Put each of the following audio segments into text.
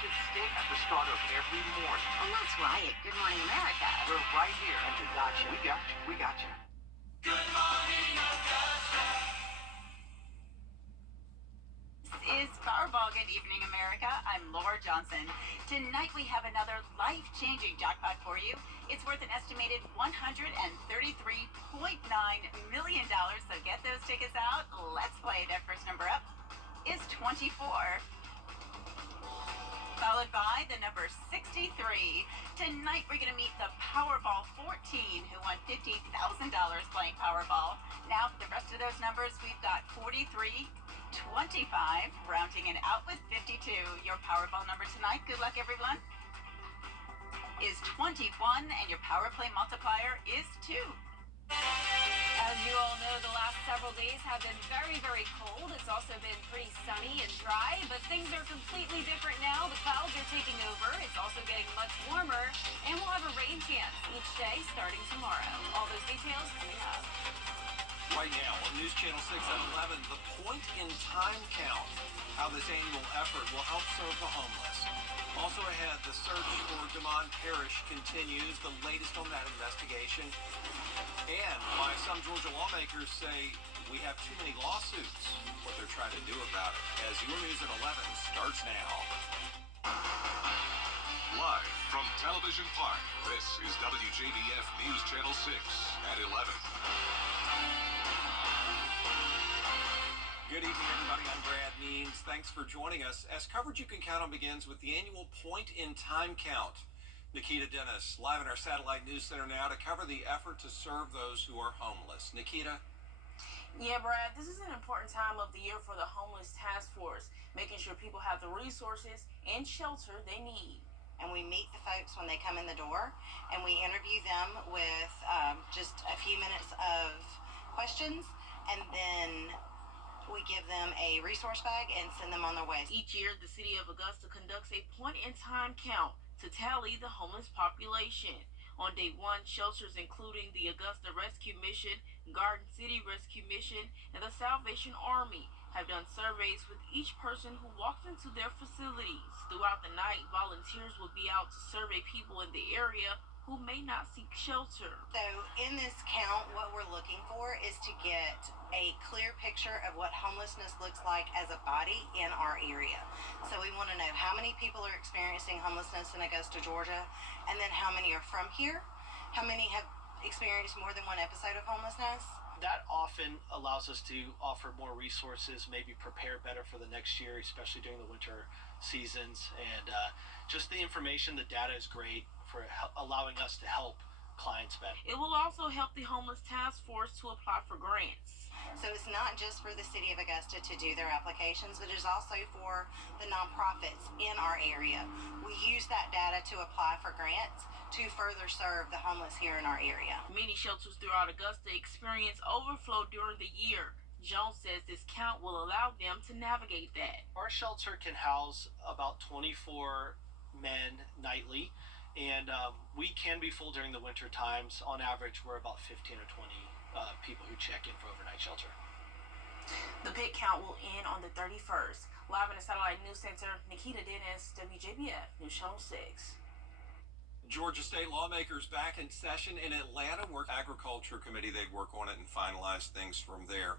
should stay at the start of every morning. And that's right at Good Morning America. We're right here, and we got you. We got you. Good morning, Augusta. This is Powerball Good Evening America. I'm Laura Johnson. Tonight we have another life-changing jackpot for you. It's worth an estimated $133.9 million. So get those tickets out. Let's play. That first number up is 24. Followed by the number 63. Tonight we're going to meet the Powerball 14, who won $50,000 playing Powerball. Now for the rest of those numbers, we've got 43, 25, rounding it out with 52. Your Powerball number tonight, good luck everyone, is 21, and your Power Play multiplier is 2. As you all know, the last several days have been very, very cold. It's also been pretty sunny and dry, but things are completely different now. The clouds are taking over. It's also getting much warmer, and we'll have a rain chance each day starting tomorrow. All those details coming up. Right now on News Channel 6 at 11, the point-in-time count, how this annual effort will help serve the homeless. Also ahead, the search for Damon Parrish continues, the latest on that investigation, and why some Georgia lawmakers say we have too many lawsuits, what they're trying to do about it. As your News at 11 starts now. Live from Television Park, this is WJBF News Channel 6 at 11. Good evening, everybody. I'm Brad Means. Thanks for joining us. As coverage you can count on begins with the annual point-in-time count. Nikita Dennis, live in our satellite news center now to cover the effort to serve those who are homeless. Nikita? Yeah, Brad, this is an important time of the year for the Homeless Task Force, making sure people have the resources and shelter they need. And we meet the folks when they come in the door, and we interview them with just a few minutes of questions, and then we give them a resource bag and send them on their way. Each year, the city of Augusta conducts a point-in-time count to tally the homeless population. On day one, shelters including the Augusta Rescue Mission, Garden City Rescue Mission, and the Salvation Army have done surveys with each person who walks into their facilities. Throughout the night, volunteers will be out to survey people in the area who may not seek shelter. So in this count, what we're looking for is to get a clear picture of what homelessness looks like as a body in our area. So we want to know how many people are experiencing homelessness in Augusta, Georgia, and then how many are from here, how many have experienced more than one episode of homelessness. That often allows us to offer more resources, maybe prepare better for the next year, especially during the winter seasons. And just the information, the data is great for allowing us to help clients better. It will also help the Homeless Task Force to apply for grants. So it's not just for the city of Augusta to do their applications, but it's also for the nonprofits in our area. We use that data to apply for grants to further serve the homeless here in our area. Many shelters throughout Augusta experience overflow during the year. Jones says this count will allow them to navigate that. Our shelter can house about 24 men nightly, and we can be full during the winter times. On average, we're about 15 or 20 people who check in for overnight shelter. The pit count will end on the 31st. Live in the Satellite News Center, Nikita Dennis, WJBF News Channel 6. Georgia state lawmakers back in session in Atlanta. Agriculture Committee, they'd work on it and finalize things from there.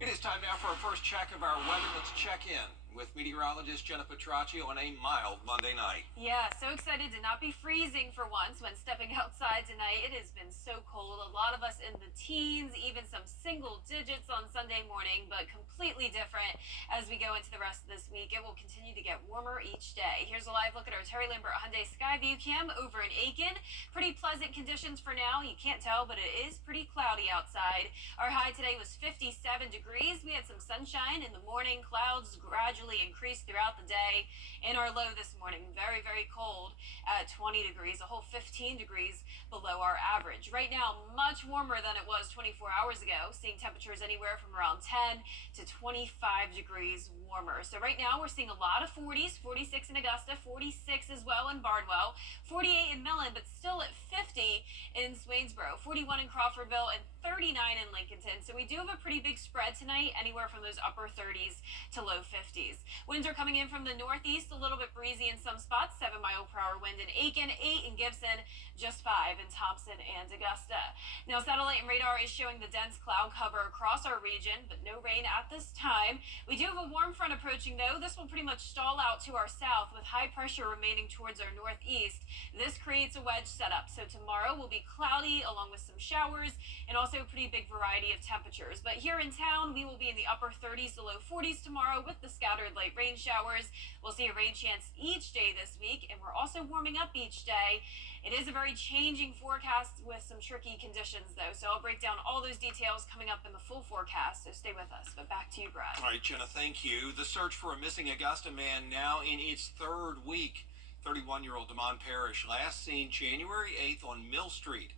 It is time now for our first check of our weather. Let's check in with meteorologist Jenna Petraccio on a mild Monday night. Yeah, so excited to not be freezing for once when stepping outside tonight. It has been so cold. A lot of us in the teens, even some single digits on Sunday morning, but completely different as we go into the rest of this week. It will continue to get warmer each day. Here's a live look at our Terry Lambert Hyundai Skyview Cam over in Aiken. Pretty pleasant conditions for now. You can't tell, but it is pretty cloudy outside. Our high today was 57 degrees. We had some sunshine in the morning. Clouds gradually increased throughout the day. In our low this morning, very, very cold at 20 degrees, a whole 15 degrees below our average. Right now, much warmer than it was 24 hours ago, seeing temperatures anywhere from around 10 to 25 degrees warmer. So right now we're seeing a lot of 40s, 46 in Augusta, 46 as well in Bardwell, 48 in Millen, but still at 50 in Swainsboro, 41 in Crawfordville, and 39 in Lincolnton. So we do have a pretty big spread tonight, anywhere from those upper 30s to low 50s. Winds are coming in from the northeast, a little bit breezy in some spots, 7-mile-per-hour wind in Aiken, 8 in Gibson, just 5 in Thompson and Augusta. Now, satellite and radar is showing the dense cloud cover across our region, but no rain at this time. We do have a warm front approaching, though. This will pretty much stall out to our south with high pressure remaining towards our northeast. This creates a wedge setup, so tomorrow will be cloudy along with some showers and also a pretty big variety of temperatures. But here in town, we will be in the upper 30s to low 40s tomorrow with the scattered light rain showers. We'll see a rain chance each day this week, and we're also warming up each day. It is a very changing forecast with some tricky conditions, though, so I'll break down all those details coming up in the full forecast, so stay with us. But back to you, Brad. All right, Jenna, thank you. The search for a missing Augusta man now in its third week. 31-year-old Damon Parrish, last seen January 8th on Mill Street.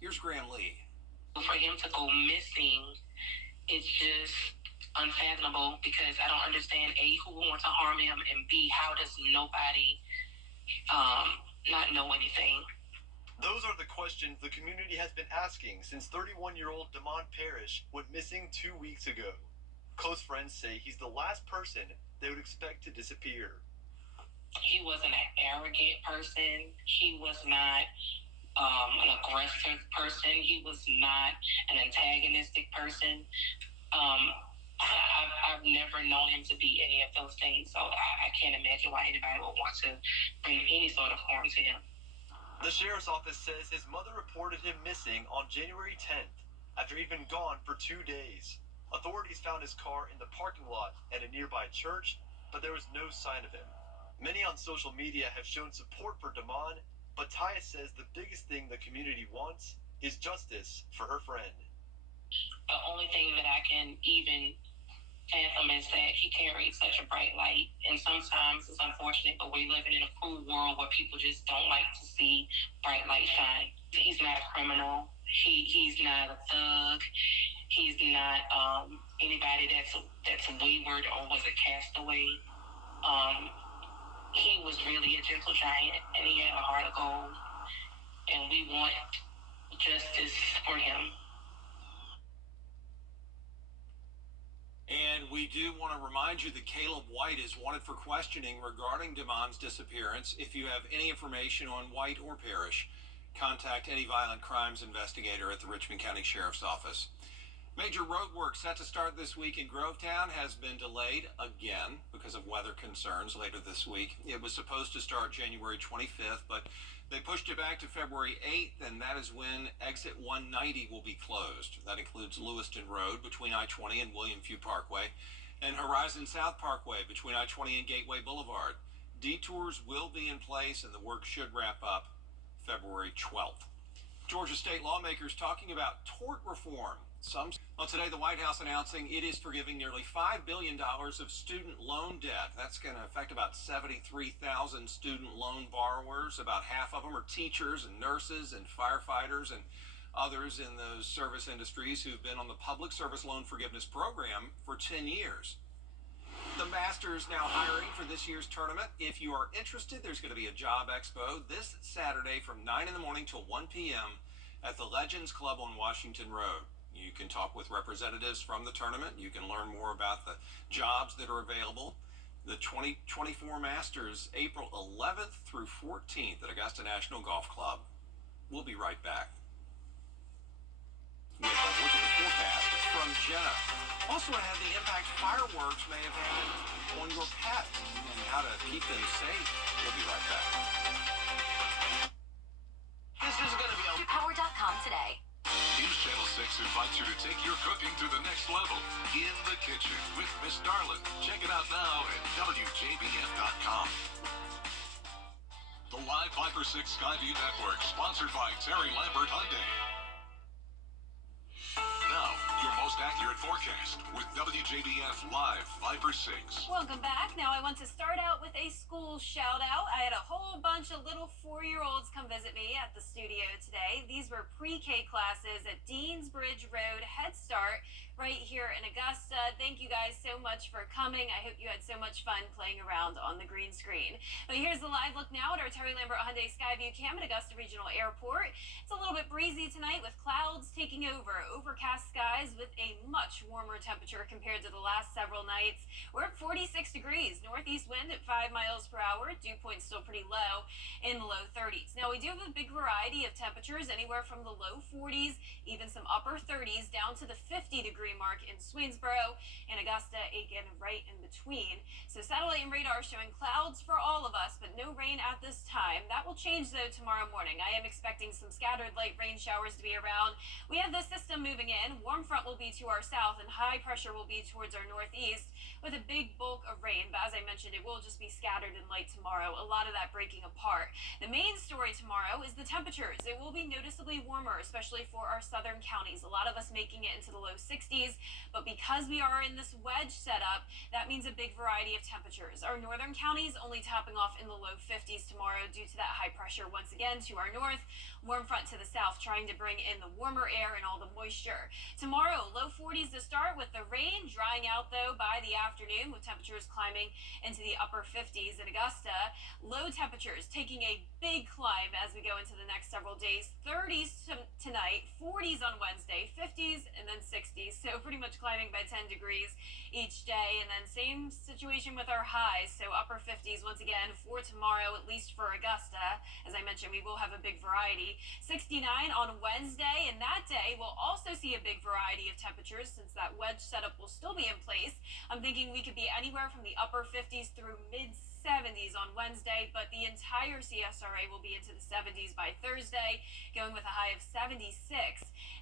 Here's Graham Lee. For him to go missing is just unfathomable, because I don't understand, A, who would want to harm him, and B, how does nobody not know anything? Those are the questions the community has been asking since 31-year-old Damon Parrish went missing 2 weeks ago. Close friends say he's the last person they would expect to disappear. He wasn't an arrogant person. He was not an aggressive person. He was not an antagonistic person. I've never known him to be any of those things, so I can't imagine why anybody would want to bring any sort of harm to him. The sheriff's office says his mother reported him missing on January 10th after he'd been gone for 2 days. Authorities found his car in the parking lot at a nearby church, but there was no sign of him. Many on social media have shown support for Damon, but Taya says the biggest thing the community wants is justice for her friend. The only thing that I can even fathom is that he carried such a bright light, and sometimes it's unfortunate, but we're living in a cruel world where people just don't like to see bright light shine. He's not a criminal. He's not a thug. He's not anybody that's wayward or was a castaway. He was really a gentle giant, and he had a heart of gold, and we want justice for him. And we do want to remind you that Caleb White is wanted for questioning regarding Damon's disappearance. If you have any information on White or Parrish, contact any violent crimes investigator at the Richmond County Sheriff's Office. Major road work set to start this week in Grovetown has been delayed again because of weather concerns later this week. It was supposed to start January 25th, but they pushed it back to February 8th, and that is when exit 190 will be closed. That includes Lewiston Road between I-20 and William Few Parkway, and Horizon South Parkway between I-20 and Gateway Boulevard. Detours will be in place, and the work should wrap up February 12th. Georgia state lawmakers talking about tort reform. Today, the White House announcing it is forgiving nearly $5 billion of student loan debt. That's going to affect about 73,000 student loan borrowers. About half of them are teachers and nurses and firefighters and others in those service industries who've been on the Public Service Loan Forgiveness Program for 10 years. The Masters now hiring for this year's tournament. If you are interested, there's going to be a job expo this Saturday from 9 in the morning till 1 p.m. at the Legends Club on Washington Road. You can talk with representatives from the tournament. You can learn more about the jobs that are available. The 2024 Masters, April 11th through 14th at Augusta National Golf Club. We'll be right back. With a look at the forecast from Jenna. Also, I have the impact fireworks may have had on your pet and how to keep them safe. We'll be right back. This is going to be a Power.com today. News Channel 6 invites you to take your cooking to the next level in the kitchen with Miss Darlin. Check it out now at WJBF.com. The Live Viper 6 Skyview Network, sponsored by Terry Lambert Hyundai. Now, your most accurate accurate forecast with WJBF Live Viper 6. Welcome back. Now I want to start out with a school shout out. I had a whole bunch of little 4-year-olds come visit me at the studio today. These were pre-K classes at Deansbridge Road Head Start right here in Augusta. Thank you guys so much for coming. I hope you had so much fun playing around on the green screen. But here's the live look now at our Terry Lambert Hyundai Skyview Cam at Augusta Regional Airport. It's a little bit breezy tonight with clouds taking over, overcast skies with a much warmer temperature compared to the last several nights. We're at 46 degrees, northeast wind at 5 miles per hour. Dew point still pretty low in the low 30s. Now we do have a big variety of temperatures, anywhere from the low 40s, even some upper 30s, down to the 50-degree mark in Swainsboro and Augusta, again right in between. So satellite and radar showing clouds for all of us, but no rain at this time. That will change though tomorrow morning. I am expecting some scattered light rain showers to be around. We have this system moving in. Warm front will be to our south and high pressure will be towards our northeast with a big bulk of rain. But as I mentioned, it will just be scattered and light tomorrow. A lot of that breaking apart. The main story tomorrow is the temperatures. It will be noticeably warmer, especially for our southern counties. A lot of us making it into the low 60s, but because we are in this wedge setup, that means a big variety of temperatures. Our northern counties only topping off in the low 50s tomorrow due to that high pressure once again to our north. Warm front to the south trying to bring in the warmer air and all the moisture. Tomorrow, low 40s to start with the rain drying out though by the afternoon with temperatures climbing into the upper 50s in Augusta. Low temperatures taking a big climb as we go into the next several days. 30s tonight, 40s on Wednesday, 50s and then 60s. So pretty much climbing by 10 degrees each day. And then same situation with our highs. So upper 50s once again for tomorrow, at least for Augusta. As I mentioned, we will have a big variety. 69 on Wednesday, and that day we'll also see a big variety of temperatures since that wedge setup will still be in place. I'm thinking we could be anywhere from the upper 50s through mid 70s on Wednesday, but the entire CSRA will be into the 70s by Thursday, going with a high of 76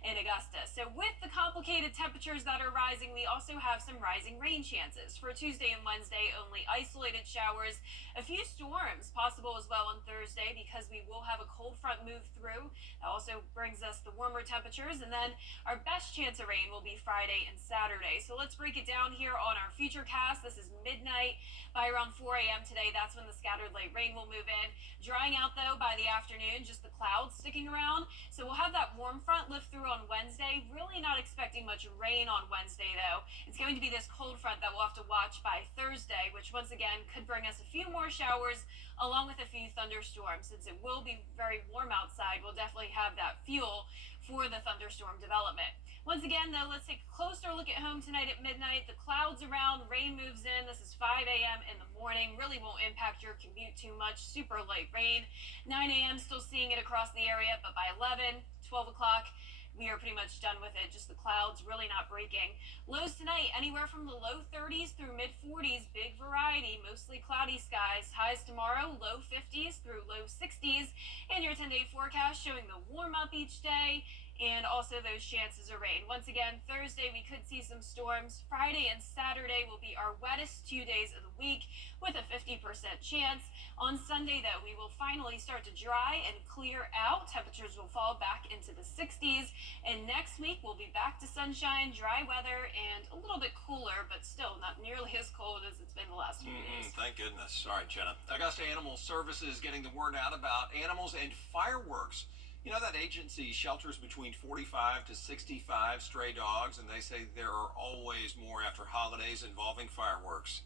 in Augusta. So with the complicated temperatures that are rising, we also have some rising rain chances. For Tuesday and Wednesday, only isolated showers, a few storms possible as well on Thursday because we will have a cold front move through. That also brings us the warmer temperatures, and then our best chance of rain will be Friday and Saturday. So let's break it down here on our future cast. This is midnight. By around 4 a.m. today, that's when the scattered light rain will move in. Drying out though by the afternoon, just the clouds sticking around. So we'll have that warm front lift through on Wednesday. Really not expecting much rain on Wednesday though. It's going to be this cold front that we'll have to watch by Thursday, which once again could bring us a few more showers along with a few thunderstorms. Since it will be very warm outside, we'll definitely have that fuel for the thunderstorm development. Once again, though, let's take a closer look at home tonight at midnight. The clouds around, rain moves in. This is 5 a.m. in the morning. Really won't impact your commute too much. Super light rain. 9 a.m. still seeing it across the area, but by 11, 12 o'clock, we are pretty much done with it. Just the clouds really not breaking. Lows tonight, anywhere from the low 30s through mid 40s. Big variety, mostly cloudy skies. Highs tomorrow, low 50s through low 60s. And your 10-day forecast showing the warm up each day and also those chances of rain. Once again, Thursday we could see some storms. Friday and Saturday will be our wettest 2 days of the week with a 50% chance. On Sunday, though, we will finally start to dry and clear out. Temperatures will fall back into the 60s. And next week, we'll be back to sunshine, dry weather, and a little bit cooler, but still not nearly as cold as it's been the last few days. Thank goodness. All right, Jenna. Augusta Animal Services getting the word out about animals and fireworks. You know, that agency shelters between 45 to 65 stray dogs, and they say there are always more after holidays involving fireworks.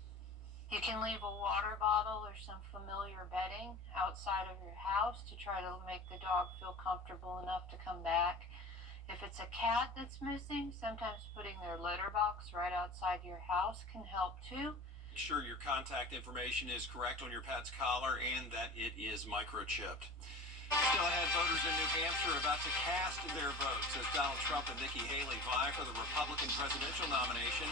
You can leave a water bottle or some familiar bedding outside of your house to try to make the dog feel comfortable enough to come back. If it's a cat that's missing, sometimes putting their litter box right outside your house can help too. Make sure your contact information is correct on your pet's collar and that it is microchipped. Still ahead, voters in New Hampshire about to cast their votes as Donald Trump and Nikki Haley vie for the Republican presidential nomination.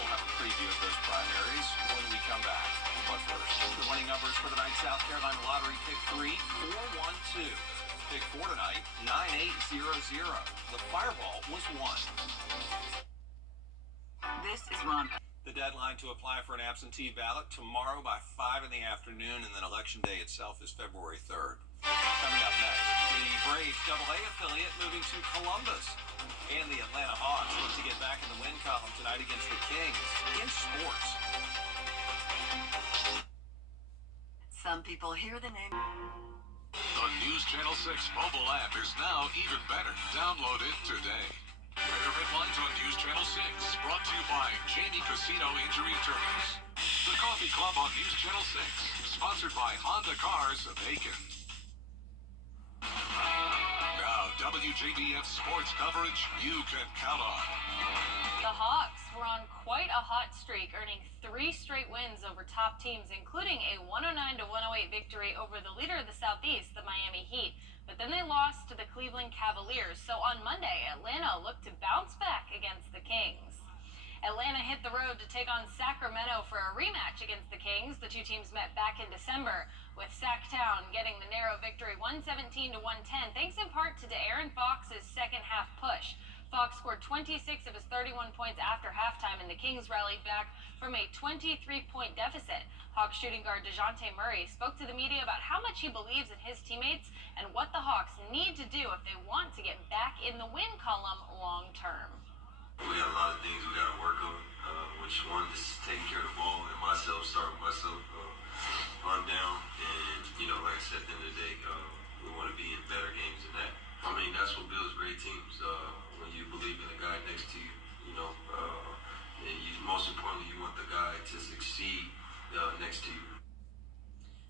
We'll have a preview of those primaries when we come back. But first, the winning numbers for the night South Carolina Lottery Pick 3, 412. Pick 4 tonight, 9800. The Fireball was 1. This is Ron. The deadline to apply for an absentee ballot tomorrow by 5 in the afternoon, and then Election Day itself is February 3rd. Coming up next, The Braves AA affiliate moving to Columbus. And the Atlanta Hawks look to get back in the win column tonight against the Kings. In sports. Some people hear the name. The News Channel 6 mobile app is now even better. Download it today. Weather headlines on News Channel 6, brought to you by Jamie Casino Injury Attorneys. The Coffee Club on News Channel 6, sponsored by Honda Cars of Aiken. Now, WJBF sports coverage you can count on. The Hawks were on quite a hot streak, earning 3 straight wins over top teams, including a 109-108 victory over the leader of the Southeast, the Miami Heat. But then they lost to the Cleveland Cavaliers. So on Monday, Atlanta looked to bounce back against the Kings. Atlanta hit the road to take on Sacramento for a rematch against the Kings. The two teams met back in December, with Sacktown getting the narrow victory 117-110, thanks in part to De'Aaron Fox's second half push. Fox scored 26 of his 31 points after halftime, and the Kings rallied back from a 23-point deficit. Hawks shooting guard DeJounte Murray spoke to the media about how much he believes in his teammates and what the Hawks need to do if they want to get back in the win column long term. We got a lot of things we got to work on, which one is taking care of the ball and myself, starting myself, run down. And, like I said, at the end of the day, we want to be in better games than that. I mean, that's what builds great teams, when you believe in the guy next to you, and most importantly, you want the guy to succeed next to you.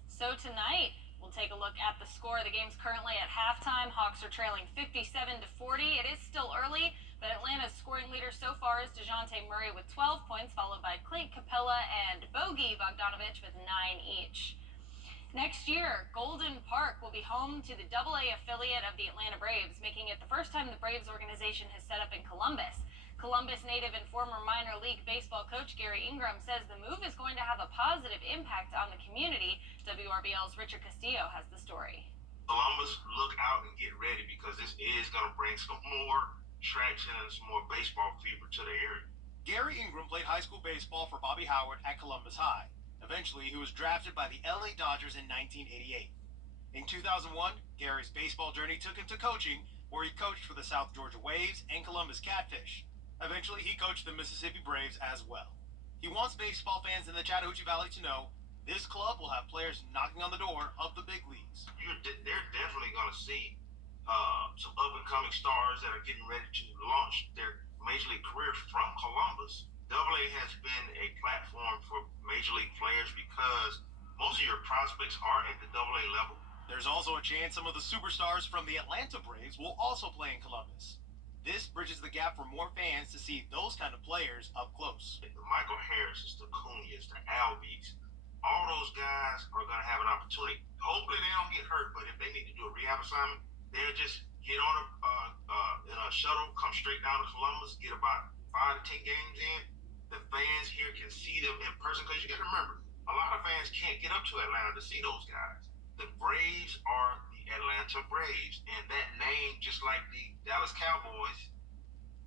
So tonight, we'll take a look at the score. The game's currently at halftime. Hawks are trailing 57-40. It is still early, but Atlanta's scoring leader so far is DeJounte Murray with 12 points, followed by Clint Capella and Bogey Bogdanovich with 9 each. Next year, Golden Park will be home to the AA affiliate of the Atlanta Braves, making it the first time the Braves organization has set up in Columbus. Columbus native and former minor league baseball coach Gary Ingram says the move is going to have a positive impact on the community. WRBL's Richard Castillo has the story. Columbus, look out and get ready, because this is going to bring some more traction and some more baseball fever to the area. Gary Ingram played high school baseball for Bobby Howard at Columbus High. Eventually, he was drafted by the LA Dodgers in 1988. In 2001, Gary's baseball journey took him to coaching, where he coached for the South Georgia Waves and Columbus Catfish. Eventually, he coached the Mississippi Braves as well. He wants baseball fans in the Chattahoochee Valley to know this club will have players knocking on the door of the big leagues. They're definitely going to see some up-and-coming stars that are getting ready to launch their major league career from Columbus. AA has been a platform for major league players because most of your prospects are at the AA level. There's also a chance some of the superstars from the Atlanta Braves will also play in Columbus. This bridges the gap for more fans to see those kind of players up close. The Michael Harris, the Cunhas, the Albies, all those guys are going to have an opportunity. Hopefully they don't get hurt, but if they need to do a rehab assignment, they'll just get on in a shuttle, come straight down to Columbus, get about 5 to 10 games in. The fans here can see them in person, because you got to remember, a lot of fans can't get up to Atlanta to see those guys. The Braves are the Atlanta Braves, and that name, just like the Dallas Cowboys,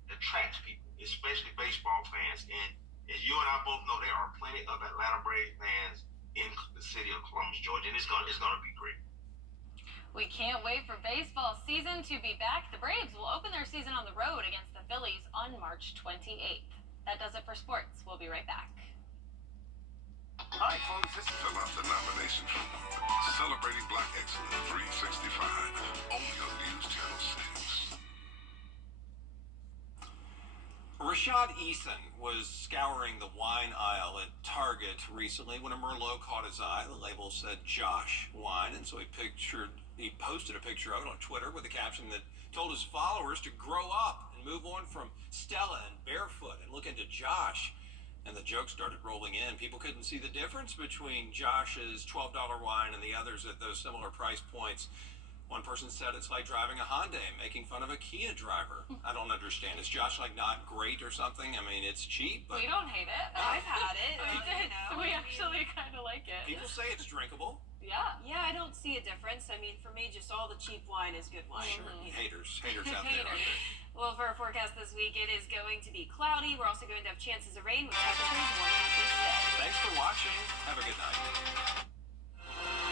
attracts people, especially baseball fans. And as you and I both know, there are plenty of Atlanta Braves fans in the city of Columbus, Georgia, and it's gonna be great. We can't wait for baseball season to be back. The Braves will open their season on the road against the Phillies on March 28th. That does it for sports. We'll be right back. Hi, folks. This is about the nomination for Celebrating Black Excellence 365, only on News Channel 6. Rashad Eason was scouring the wine aisle at Target recently when a Merlot caught his eye. The label said Josh Wine, and so he posted a picture of it on Twitter with a caption that told his followers to grow up and move on from Stella and Barefoot and look into Josh. And the jokes started rolling in. People couldn't see the difference between Josh's $12 wine and the others at those similar price points. One person said it's like driving a Hyundai and making fun of a Kia driver. I don't understand. Is Josh like not great or something? I mean, it's cheap, but We don't hate it. I've had it. We actually kind of like it. people say it's drinkable. Yeah. Yeah, I don't see a difference. I mean, for me, just all the cheap wine is good wine. Sure. Haters out there. Aren't they? Well, for our forecast this week, it is going to be cloudy. We're also going to have chances of rain with temperatures warming up this